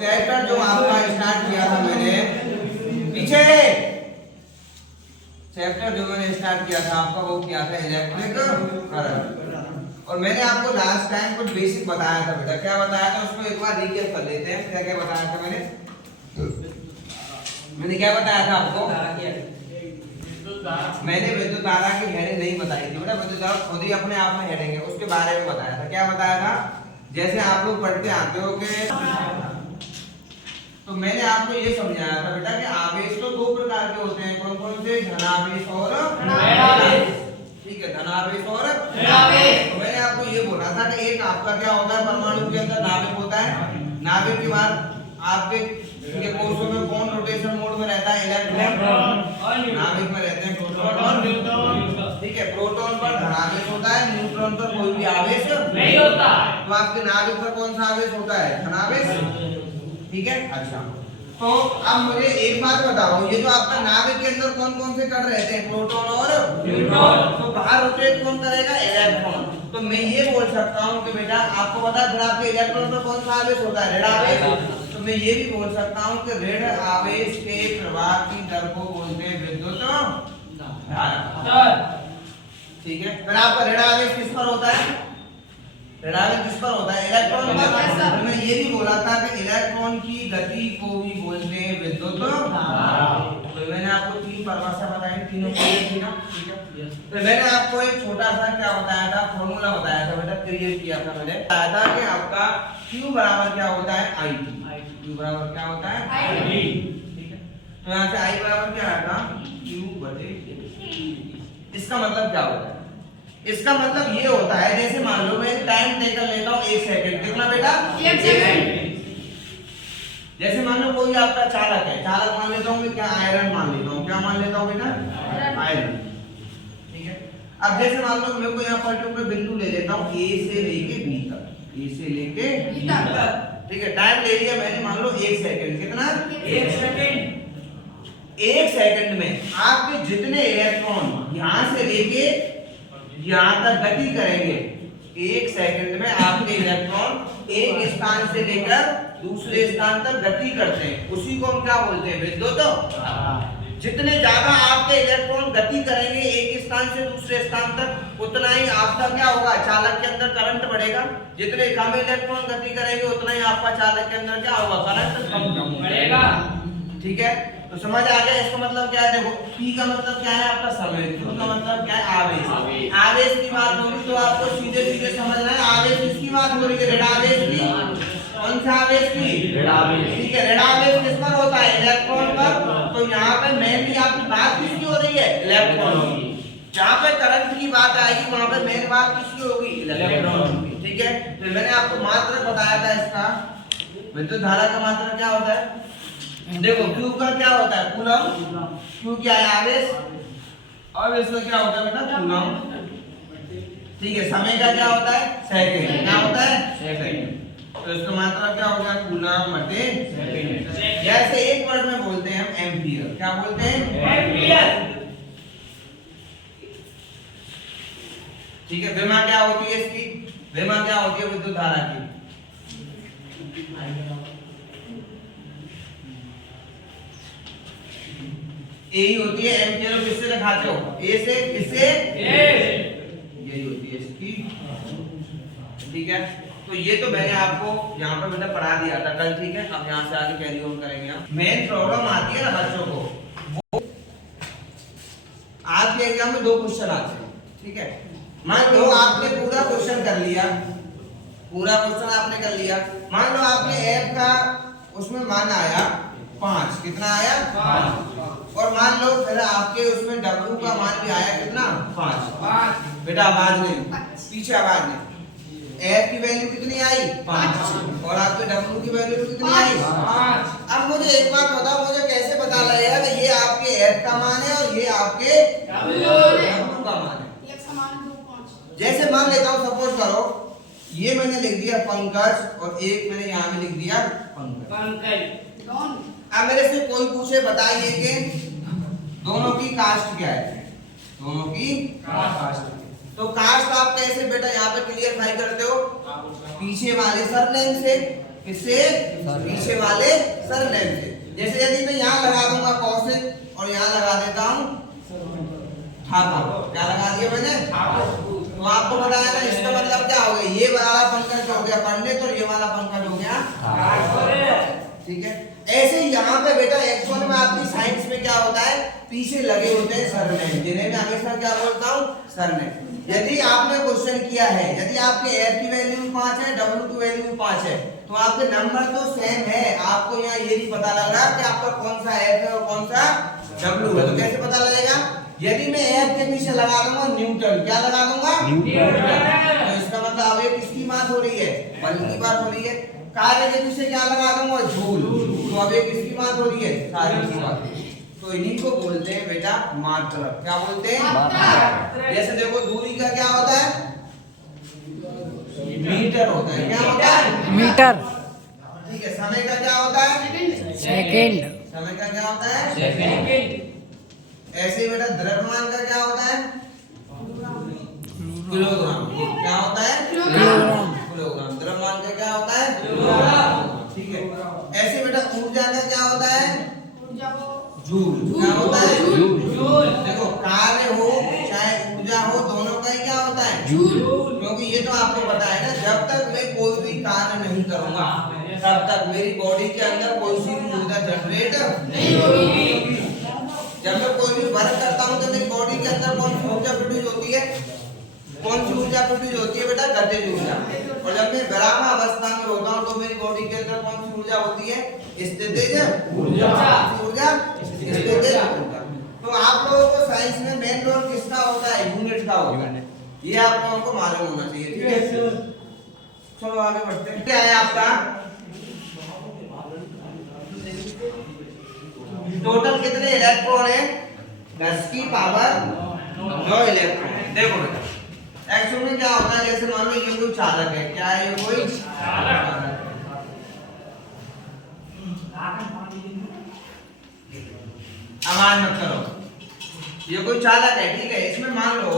Chapter जो आपका start किया था मैंने पीछे चैप्टर जो मैंने स्टार्ट किया था आपका वो किया था इलेक्ट्रिक करंट। और मैंने आपको लास्ट टाइम कुछ बेसिक बताया था बेटा। क्या बताया था उसको एक बार रिकैप कर लेते हैं। क्या क्या बताया था मैंने क्या बताया था आपको? मैंने विद्युत धारा की हेडिंग नहीं बताई थी बेटा। विद्युत धारा खुद ही अपने आप में हेडिंग है, उसके बारे में बताया था। क्या बताया था? जैसे आप लोग पढ़ते आते हो कि तो मैंने आपको ये समझाया था बेटा कि आवेश तो दो प्रकार के होते हैं। कौन कौन से? धनावेश और ऋणावेश। ठीक है, धनावेश और ऋणावेश। तो मैंने आपको ये बोला था कि एक आपका क्या होता है, परमाणु के अंदर नाभिक होता है। नाभिक के बाद आपके ये कोषों में कौन रोटेशन मोड में रहता है? इलेक्ट्रॉन। नाभिक में रहते हैं प्रोटॉन और न्यूट्रॉन। ठीक है, प्रोटॉन पर धनावेश होता है, न्यूट्रॉन पर कोई भी आवेश नहीं होता। तो आपके नाभिक पर कौन सा आवेश होता है? धनावेश। ठीक है, अच्छा। तो अब मुझे एक बात बताओ, ये जो आपका नाभिक के अंदर कौन कौन से कण रहते हैं? प्रोटॉन और न्यूट्रॉन। तो बाहर रोटेट कौन करेगा? इलेक्ट्रॉन। तो मैं ये बोल सकता हूँ कि बेटा आपको पता है फिर आपके इलेक्ट्रॉन पर कौन सा आवेश होता है? ऋण आवेश। तो मैं ये भी बोल सकता हूँ कि ऋण आवेश के प्रवाह की दर को बोलते हैं विद्युत धारा। ठीक है, फिर आपका ऋण आवेश किस पर होता है? ऋण आवेश किस पर होता है? इलेक्ट्रॉन पर। तो मैं ये भी बोला था कि इलेक्ट्रॉन की गति को भी बोलते हैं विद्युत धारा। तो मैंने आपको तीन परिभाषा बताई, तीनों थी ना? ठीक है, तो मैंने आपको एक छोटा सा क्या बताया था, फॉर्मूला बताया था बेटा, क्रिएट किया था मैंने। बताया था कि आपका Q बराबर क्या होता है? IT। Q बराबर क्या होता है? IT। ठीक है, तो यहाँ से I बराबर क्या आएगा? Q बटे। इसका मतलब क्या होता है? इसका मतलब ये होता है, जैसे मान लो मैं टाइम टेकन लेता हूँ 1 सेकंड। कितना बेटा? 1 सेकंड। जैसे मान लो कोई आपका चालक है, चालक मान लेता हूँ मैं क्या? आयरन मान लेता हूँ। क्या मान लेता हूँ बेटा? आयरन। ठीक है, अब जैसे मान लो मैं कोई यहाँ पर्टिकुलर बिंदु ले लेता हूँ A से लेके B तक। A से लेके B तक। ठीक है, टाइम ले लिया मैंने मान लो 1 सेकंड। कितना? 1 सेकंड। 1 सेकंड में आपके जितने इलेक्ट्रॉन यहाँ से लेके यहाँ तक गति करेंगे, 1 सेकंड में आपके इलेक्ट्रॉन एक स्थान से लेकर दूसरे स्थान तक गति करते हैं। उसी को हम क्या बोलते हैं? विद्युत धारा। जितने ज्यादा आपके इलेक्ट्रॉन गति करेंगे एक स्थान से दूसरे स्थान तक, उतना ही आपका क्या होगा? चालक के अंदर करंट बढ़ेगा। जितने कम इलेक्ट्रॉन गति करेंगे उतना ही आपका चालक के अंदर क्या होगा? करंट कम बढ़ेगा। ठीक है, तो समझ आ गया? इसका मतलब क्या है? देखो, P का मतलब क्या है आपका? समय। Q का मतलब क्या है? आवेश। आवेश की बात होगी तो आपको सीधे सीधे समझना है आवेश किसकी बात हो रही है? ऋण आवेश की। कौन सा आवेश की? ऋण आवेश। ठीक है, ऋण आवेश किस पर होता है? इलेक्ट्रॉन पर। तो यहाँ पे मेनली आपकी बात किसकी हो रही है? इलेक्ट्रॉन की। जहाँ पे करंट की बात आएगी वहां पे मेन बात किसकी होगी? इलेक्ट्रॉन की। ठीक है, तो मैंने आपको मात्रक बताया था इसका। विद्युत धारा का मात्रक क्या होता है? देखो, Q का क्या होता है? कूलम। Q क्या है? आवेश। आवेश का क्या होता है बेटा? कूलम। ठीक है, समय का क्या होता है? सेकंड। क्या होता है? सेकंड। तो इसका मात्रा क्या होगा? कूलम बटे सेकंड। जैसे एक वर्ड में बोलते हैं हम एम्पियर। क्या बोलते हैं? एम्पियर। ठीक है, विमा क्या होती है इसकी? विमा क्या होती है विद्युत धारा की? यही होती है एम्पियर। किससे दिखाते हो? ए से। किससे? यही होती है इसकी। ठीक है, तो ये तो मैंने आपको यहाँ पर बेटा पढ़ा दिया था कल। ठीक है, अब यहाँ से आगे कैरी ऑन करेंगे हम। मेन प्रॉब्लम आती है ना बच्चों को, वो आज के एग्जाम में 2 क्वेश्चन आते हैं। ठीक है, मान लो आपने पूरा क्वेश्चन कर लिया, पूरा क्वेश्चन आपने कर लिया। मान लो आपने एफ का उसमें मान आया 5। कितना आया? 5। और मान लो फिर आपके उसमें W का मान भी आया कितना? 5। बेटा आवाज नहीं, पीछे आवाज नहीं। F की वैल्यू कितनी आई? 5। और आपके W की वैल्यू कितनी आई? 5। अब मुझे एक बात बताओ, मुझे कैसे पता लगेगा कि ये आपके F का मान है और ये आपके W का मान है? जैसे मान लेता हूँ, सपोज करो ये मैंने लिख दिया पंकज और एक मैंने यहाँ में लिख दिया पंकज। अब मेरे से कोई पूछे बताइए कि दोनों की कास्ट क्या है? दोनों की कास्ट। तो कास्ट आप कैसे बेटा यहाँ पे क्लियरफाई करते हो? पीछे वाले सरनेम से। किससे? पीछे वाले सरनेम से। जैसे यदि मैं यहाँ लगा दूंगा कौशिक और यहाँ लगा देता हूँ ठाकुर, क्या लगा दिया मैंने? तो आपको बताया ना, इसका मतलब क्या हो गया, ये वाला पंकज हो गया पंडित और ये वाला पंकज हो गया, ठीक है। ऐसे यहाँ पे बेटा एक्चुअल में आपकी साइंस में क्या होता है, पीछे लगे होते हैं सरनेम, जिन्हें मैं हमेशा क्या बोलता हूँ, सरनेम। यदि आपने क्वेश्चन किया है, यदि आपके f की वैल्यू 5 है, w की वैल्यू 5 है, तो आपके नंबर तो सेम है, आपको यहाँ ये नहीं पता लग रहा कि आपका कौन सा f है और कौन सा w है, तो कैसे पता लगेगा? यदि मैं f के पीछे लगा दूंगा न्यूटन, क्या लगा दूंगा? न्यूटन। तो इसका मतलब अब ये किसकी बात हो रही है? बल की बात हो रही है। कार्य के पीछे क्या लगा दूंगा? जूल। तो अब ये किसकी बात हो रही है? कार्य की बात। तो इन्हीं को बोलते हैं बेटा मात्रा। क्या बोलते हैं? मात्रा। जैसे देखो दूरी का क्या होता है? मीटर होता है। क्या होता है? मीटर। ठीक है। समय का क्या होता है? सेकंड। समय का क्या होता है? सेकंड। ऐसे ही बेटा द्रव्यमान का क्या होता है? किलोग्राम। क्या होता है? किलोग्राम। किलोग्राम। द्रव्यमान का क्या होता है? किलोग्राम। ठीक है। ऐसे बेटा ऊर्जा का क्या होता है? जूल। क्या होता है? जूल। देखो कार्य हो चाहे ऊर्जा हो, दोनों का ही क्या होता है? जूल। क्योंकि ये तो आपको पता है ना, जब तक मैं कोई भी कार्य नहीं करूंगा तब तक मेरी बॉडी के अंदर कोई सी भी ऊर्जा जनरेट नहीं होगी। जब मैं कोई भी वर्क करता हूँ तो मेरी बॉडी के अंदर कौन सी ऊर्जा प्रोड्यूस होती है? कौन सी ऊर्जा प्रोड्यूस होती है बेटा? गतिज ऊर्जा। और जब मैं विराम अवस्था में होता हूँ तो मेरी बॉडी के अंदर कौन सी ऊर्जा होती है? स्थितिज ऊर्जा। ऊर्जा स्थितिज ऊर्जा। तो आप लोगों को साइंस में मेन रोल किसका होता है? यूनिट का होता है। ये आप लोगों को मालूम होना चाहिए, ठीक है। चलो आगे बढ़ते हैं। क्या है आपका टोटल कितने इलेक्ट्रॉन है? 10 की पावर 9 इलेक्ट्रॉन। देखो बेटा एक्चुअली में क्या होता है, जैसे मान लो ये कोई चालक है। क्या है? ये कोई चालक है। अमान मत करो, ये कोई चालक है, ठीक है। इसमें मान लो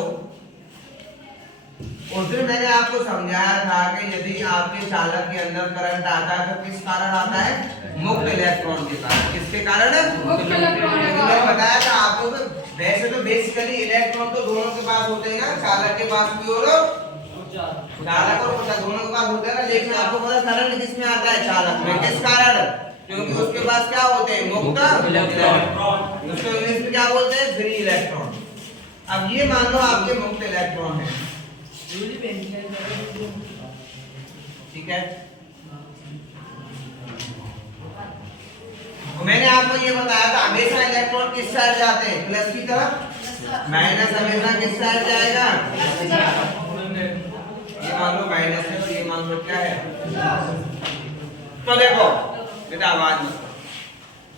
उस दिन मैंने आपको समझाया था कि यदि आपके चालक के अंदर करंट आता है तो किस कारण आता है? मुक्त इलेक्ट्रॉन के कारण। किसके कारण? मैंने बताया था आपको कि वैसे तो बेसिकली इलेक्ट्रॉन तो दोनों के पास होते हैं ना, चालक के पास भी और चालक और ऊर्जा दोनों के पास होते हैं ना, लेकिन आपको पता करंट किसमें आता है? चालक में। किस कारण? क्योंकि उसके पास क्या होते हैं? मुक्त इलेक्ट्रॉन। उसको इंग्लिश में क्या बोलते हैं? Free electron. अब ये मान लो आपके मुक्त इलेक्ट्रॉन है, ठीक है। तो मैंने आपको ये बताया था हमेशा इलेक्ट्रॉन किस साइड जाते हैं? प्लस की तरफ। माइनस हमेशा किस साइड जाएगा? ये मान लो माइनस है और ये मान लो क्या है? तो देखो बेटा आवाज मत।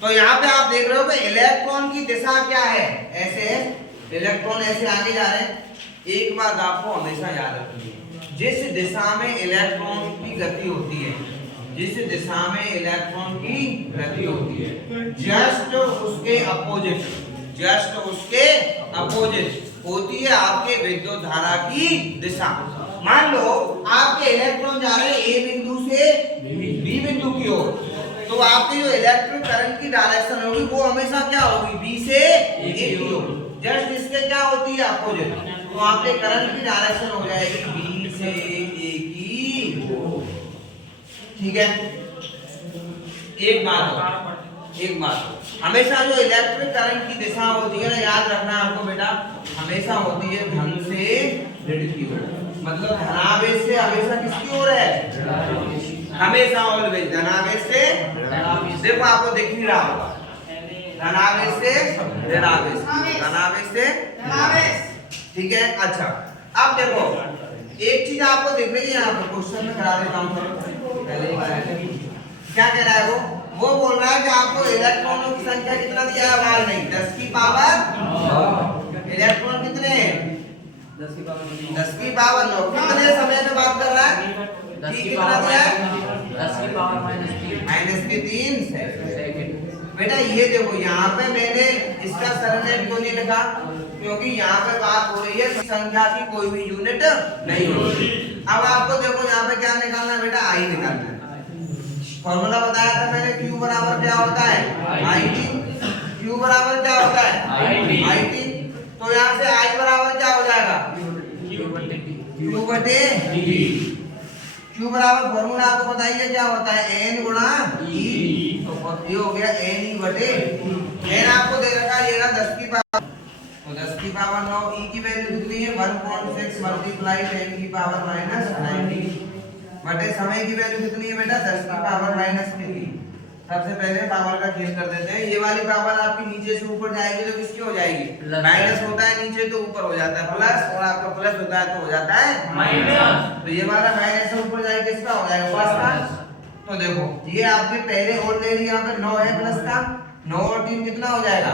तो यहाँ पे आप देख रहे हो कि इलेक्ट्रॉन की दिशा क्या है? ऐसे इलेक्ट्रॉन ऐसे आगे जा रहे हैं। एक बात आपको हमेशा याद रखनी है, जिस दिशा में इलेक्ट्रॉन की गति होती है, जिस दिशा में इलेक्ट्रॉन की गति होती है, जस्ट उसके अपोजिट होती है आपके विद्युत धारा की दिशा। मान लो आपके इलेक्ट्रॉन जा रहे हैं ए बिंदु से बी बिंदु की ओर, तो आपकी जो इलेक्ट्रिक करंट की डायरेक्शन होगी वो हमेशा क्या होगी? बी से ए की ओर। जस्ट इसके क्या होती है? अपोजिट। तो आपके करंट की डायरेक्शन हो जाएगी बी से ए की ओर, ठीक है। एक बात हमेशा जो इलेक्ट्रिक करंट की दिशा होती है ना, याद रखना आपको बेटा, हमेशा होती है धन से ऋण की ओर। मतलब धनावेश से हमेशा किसकी ओर है? हमेशा ऑलवेज धनावेश से। देखो आपको दिख नहीं रहा होगा, धनावेश से ऋणावेश, धनावेश से ऋणावेश, ठीक है। अच्छा अब देखो एक चीज आपको दिख रही है, यहाँ पर क्वेश्चन में करा देता हूँ पहले। क्या कह रहा है वो बोल रहा है कि आपको इलेक्ट्रॉनों की संख्या कितना दिया है? बाहर नहीं, 10 की पावर। इलेक्ट्रॉन कितने हैं? 10 की पावर 9। कितने समय में बात कर रहा है? कितना दिया है? 10 की पावर -3 सेकंड। बेटा ये देखो यहाँ पे मैंने इसका सरनेम क्यों नहीं लिखा? क्योंकि यहाँ पे बात हो रही है संख्या की कोई भी यूनिट नहीं होती। अब आपको देखो यहाँ पे क्या निकालना है बेटा? आई निकालना है। फॉर्मूला बताया था मैंने, Q बराबर क्या होता है IT, Q बराबर क्या होता है IT। तो यहाँ से I बराबर क्या हो जाएगा Q बटे D। Q बराबर फॉर्मूला आपको बताइए क्या होता है N गुणा E। तो ये हो गया N E बटे N आपको दे रखा है ये ना 10 की पावर, तो 10 की पावर 9, E की वैल्यू कितनी है 1.6 मल्टीप्लाई 10 की पावर माइनस 19 बटे समय की वैल्यू कितनी है बेटा 10 की पावर माइनस 3। सबसे पहले पावर का खेल कर देते हैं। ये वाली पावर आपकी नीचे से ऊपर जाएगी तो किसकी हो जाएगी माइनस होता है नीचे तो ऊपर हो जाता है प्लस, और आपका प्लस होता है तो हो जाता है माइनस। तो ये वाला माइनस से ऊपर जाएगा किसका हो जाएगा प्लस का। तो देखो ये आपने पहले ऑलरेडी यहाँ पे 9 है प्लस का, 9 और 3 कितना हो जाएगा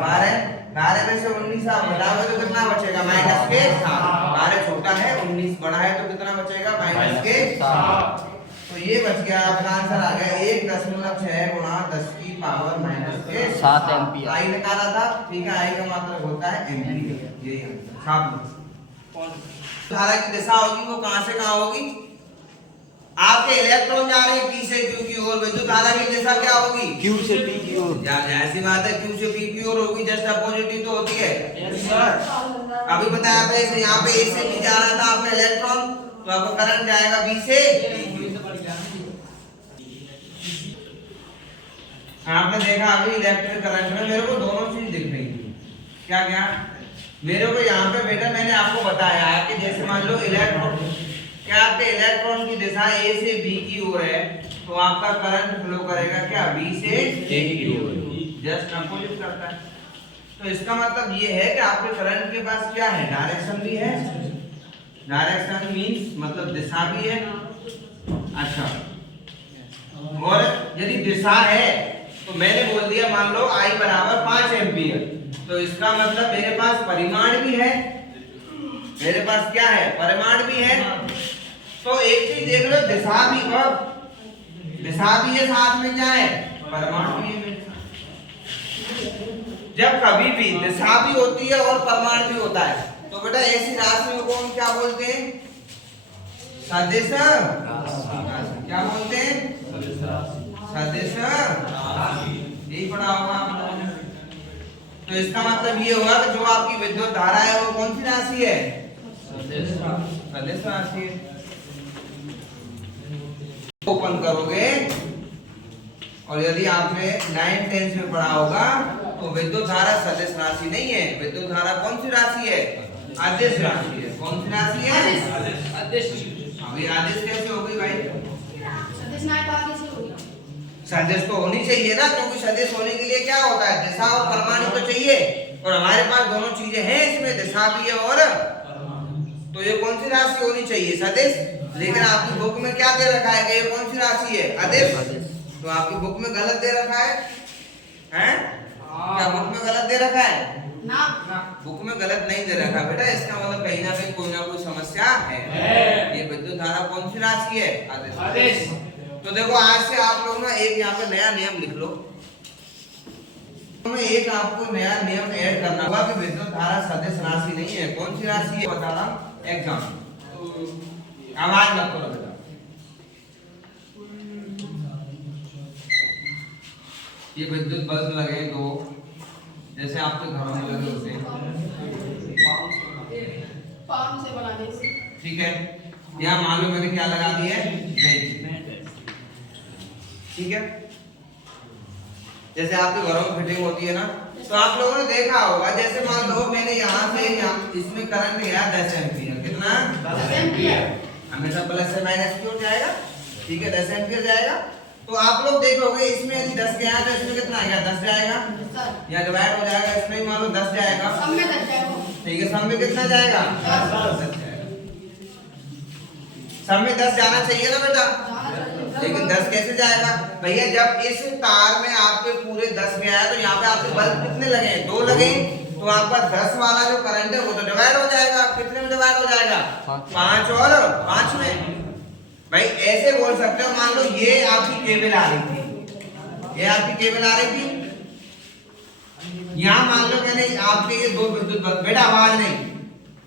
12, 12 में से 19 आप घटाओगे तो कितना बचेगा माइनस के 7। 12 छोटा है 19 बड़ा है तो कितना बचेगा माइनस के 7। तो ये बच गया आपका आंसर आ गया 1.6 गुणा 10 की पावर माइनस के 7 एम्पियर। आई निकाला था, ठीक है, आई का मतलब होता है एम्पियर। यही आंसर। धारा की दिशा होगी वो कहां से कहां होगी, आपके इलेक्ट्रॉन जा रहे हैं P से Q की ओर, विद्युत धारा की दिशा क्या होगी Q से P की ओर। ऐसी बात है Q से P की ओर होगी, जस्ट अपोजिट ही तो होती है। Yes sir. अभी बताया था इसे यहाँ पे A से B जा रहा था आपने इलेक्ट्रॉन, तो आपको करंट जाएगा B से आपने देखा अभी इलेक्ट्रिक करंट में मेरे को दोनों चीज दिख रही थी। क्या क्या मेरे को यहाँ पे बेटा मैंने आपको बताया कि जैसे मान लो इलेक्ट्रॉन, क्या आपके इलेक्ट्रॉन की दिशा A से B की ओर है तो आपका करंट फ्लो करेगा क्या B से A की ओर, जस्ट अपोजिट करता है। तो इसका मतलब ये है कि आपके करंट के पास क्या है डायरेक्शन भी है, डायरेक्शन मींस मतलब दिशा भी है। अच्छा, और यदि दिशा है तो मैंने बोल दिया मान लो I बराबर 5 एम्पियर, तो इसका मतलब मेरे पास परिमाण भी है, मेरे पास क्या है परिमाण भी है। तो एक चीज देख लो दिशा भी, और दिशा भी है साथ में क्या है परिमाण भी है। जब कभी भी दिशा भी होती है और परिमाण भी होता है तो बेटा ऐसी राशि को हम क्या बोलते हैं सदिश, क्या बोलते हैं सदिश राशि। यही पढ़ा होगा आप लोगों ने। तो इसका मतलब ये होगा कि जो आपकी विद्युत धारा है वो कौन सी राशि है सदिश राशि है। ओपन करोगे और यदि आपने 9th 10th में पढ़ा होगा तो विद्युत धारा सदिश राशि नहीं है, विद्युत धारा कौन सी राशि है अदिश राशि है। कौन सी राशि है अदिश। अभी आदेश कैसे होगी भाई सदिश ना कैसे होगी, सदिश तो होनी चाहिए ना, क्योंकि सदिश होने के लिए क्या होता है दिशा और परिमाण तो चाहिए, और हमारे पास दोनों चीजें हैं इसमें दिशा भी है और, तो ये कौन सी राशि होनी चाहिए सदिश। लेकिन आपकी बुक में क्या दे रखा है कि ये कौन सी राशि है अदिश, तो आपकी बुक में गलत दे रखा है हैं? क्या बुक में गलत दे रखा है ना, बुक में गलत नहीं दे रखा बेटा, इसका मतलब कहीं ना कहीं कोई ना कोई समस्या है। ये विद्युत धारा कौन सी राशि है आदेश। तो देखो आज से आप लोग ना एक यहाँ पे नया नियम लिख लो, तो एक आपको नया नियम ऐड करना होगा कि विद्युत धारा सदिश राशि नहीं है। कौन सी राशि है बता रहा हूँ एग्जाम, आवाज मत करो बेटा। ये विद्युत बल्ब लगे दो, जैसे आपके घरों में लगे होते हैं, पाम से बनाने से, ठीक है। यहाँ मान लो मैंने क्या लगा दिया है, ठीक है। जैसे आपके घरों में फिटिंग होती है ना, तो आप लोगों ने देखा होगा, जैसे मान लो मैंने यहाँ से इसमें करंट गया 10 एम्पियर, कितना 10 एम्पियर, हमेशा प्लस से माइनस की ओर जाएगा, ठीक है 10 एम्पियर जाएगा। तो आप लोग देखोगे इसमें यदि 10 गया तो इसमें कितना आएगा 10 जाएगा, या डिवाइड हो जाएगा, इसमें मान लो 10 जाएगा, सब में 10 जाएगा, ठीक है, सब में कितना जाएगा 10 जाएगा, सब में 10 जाना चाहिए ना बेटा, लेकिन 10 कैसे जाएगा भैया, जब इस तार में आपके पूरे 10 गया है तो यहाँ पे आपके बल्ब कितने लगे हैं 2 लगे, तो आपका 10 वाला जो करंट है वो तो डिवाइड हो जाएगा, कितने में डिवाइड हो जाएगा 5 और 5 में। भाई ऐसे बोल सकते हो, मान लो ये आपकी केबल आ रही थी, ये आपकी केबल आ रही थी, यहाँ मान लो मैंने आपके ये 2 विद्युत बल्ब, बेटा आवाज नहीं,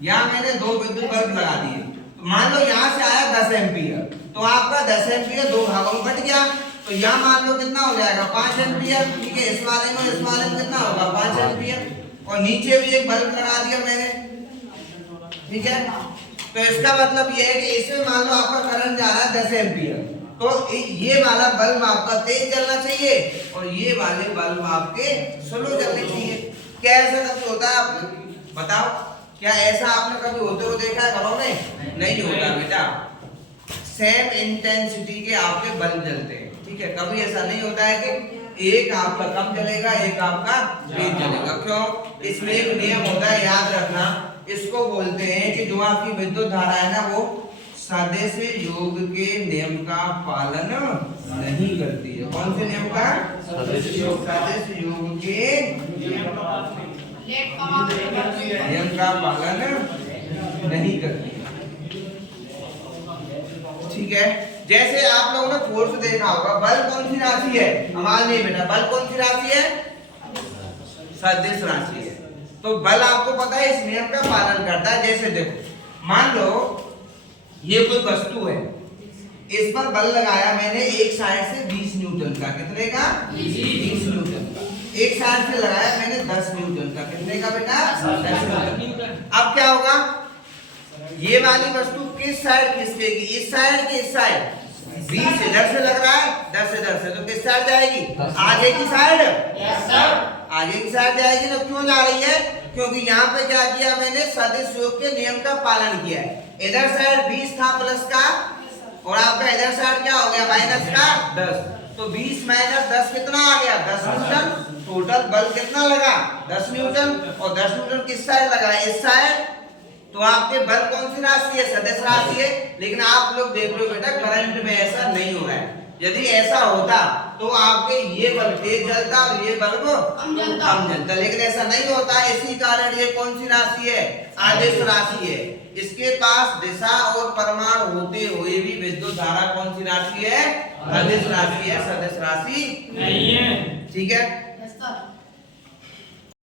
यहाँ मैंने 2 विद्युत बल्ब लगा दिए, तो मान लो यहाँ से आया 10 एम्पियर, तो आपका 10 एम्पियर 2 भागों में बट गया, तो यहाँ मान लो कितना हो जाएगा 5 एम्पियर, ठीक है। इस वाले में कितना होगा 5 एम्पियर, और नीचे भी एक बल्ब लगा दिया मैंने, ठीक है। तो इसका मतलब ये है कि इसमें मान लो आपका करंट जा रहा है 10 एम्पियर, तो ये वाला बल्ब आपका तेज जलना चाहिए और ये वाले बल्ब आपके स्लो जलने चाहिए। क्या ऐसा कभी होता है आपने बताओ, क्या ऐसा आपने कभी होते हुए देखा है घरों में? नहीं होता बेटा। सेम इंटेंसिटी के आपके बल्ब जलते हैं, ठीक है। कभी ऐसा नहीं होता है कि एक आपका कम जलेगा एक आपका तेज जलेगा। क्यों? इसमें एक नियम होता है, याद रखना। इसको बोलते हैं कि जो आपकी विद्युत धारा है ना वो सदिश योग के नियम का पालन नहीं करती है। कौन से नियम का? सदिश योग के नियम का पालन नहीं करती है, ठीक है। जैसे आप लोगों ने फोर्स देखा होगा, बल कौन सी राशि है? आवाज नहीं बेटा, बल कौन सी राशि है? सदिश राशि है। तो बल आपको पता है इस नियम का पालन करता है। जैसे देखो, मान लो ये कोई वस्तु है, इस पर बल लगाया मैंने एक साइड से 20 न्यूटन का। कितने का? 20 न्यूटन का। एक साइड से लगाया मैंने 10 न्यूटन का। कितने का बेटा? 10 न्यूटन। अब क्या होगा? ये वाली वस्तु किस साइड खिसकेगी? इस साइड के इस साइड? 20 इधर से लग रहा है, 10 इधर से, तो किस साइड जाएगी? आगे की साइड। आगे की साइड जाएगी ना। क्यों जा रही है? क्योंकि यहाँ पे क्या किया मैंने? सदिश योग के नियम का पालन किया है। इधर साइड 20 था प्लस का, और आपका इधर साइड क्या हो गया? माइनस का 10। तो 20 माइनस 10 कितना आ गया? 10 न्यूटन। टोटल बल कितना लगा? 10 न्यूटन। और 10 न्यूटन किस साइड लगा? इस साइड। तो आपके बल कौन सी राशि है? सदिश राशि है। लेकिन आप लोग देख लो बेटा, करंट में ऐसा नहीं हो रहा है। यदि ऐसा होता तो आपके ये बल्ब तेज जलता और ये बल्ब कम जलता, लेकिन ऐसा नहीं होता। इसी कारण ये कौन सी राशि है? आदिश राशि है। इसके पास दिशा और परिमाण होते हुए भी विद्युत धारा कौन सी राशि है? आदिश राशि है, सदिश राशि नहीं है, ठीक है।